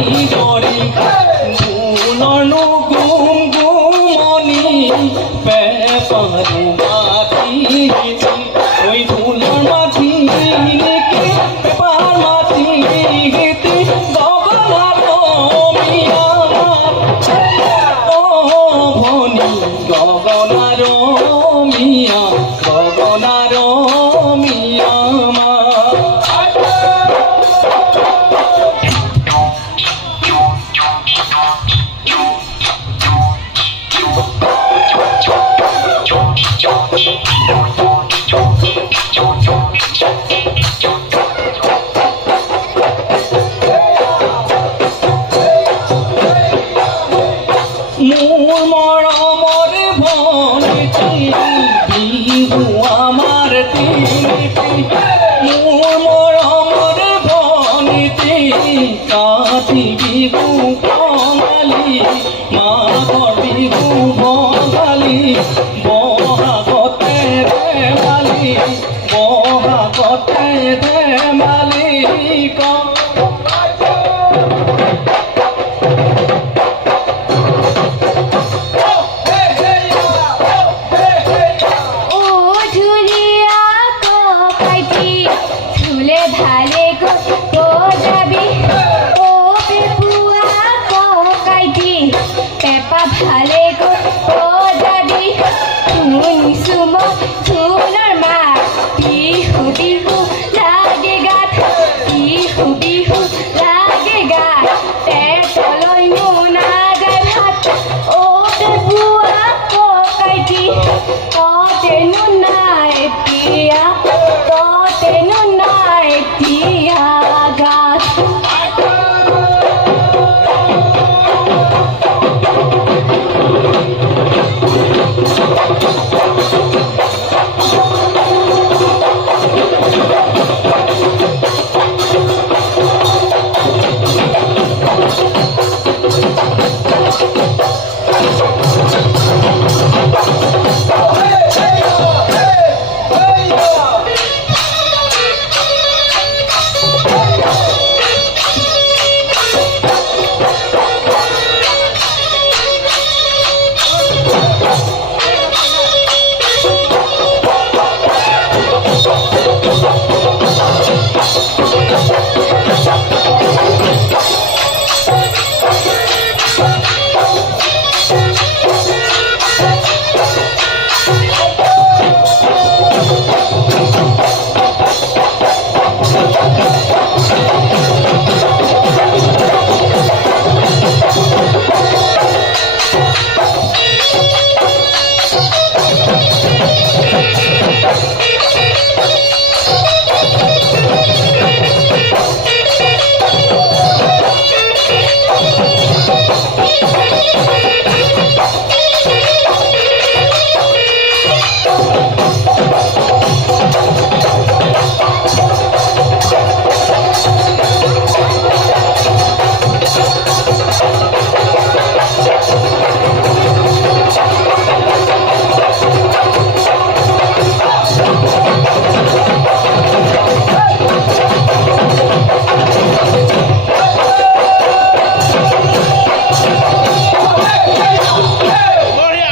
কৰি ধুনৰনো গুম গুমনি পেপাৰো মাটি ঐ ধুলৰ মাটি নেকি পেপাৰ মাটি গগনাৰ মিয়া ভনী গগনাৰ মিয়া গগনাৰ মিয়া মোৰ মৰমৰ ভনীতি বিহু আমাৰ তিনিটি মোৰ মৰমৰ ভনীতি কাতি বিহু কঙালী মাঘৰ বিহু ভোগালী বহাগতে ধেমালি বহাগতে ধেমালি ভালে গো যাবি ও পেপুয়া কাইটি পেপা ভালে গো যাবি শুনিছো মই ধুনৰ মাত বিহু বিহু লাগে গাত বিহু বিহু লাগে গাত পেটলৈ নাযায় ভাত ও পেপুয়া কাইটি ততেনো নাই এতিয়া ততেনো নাই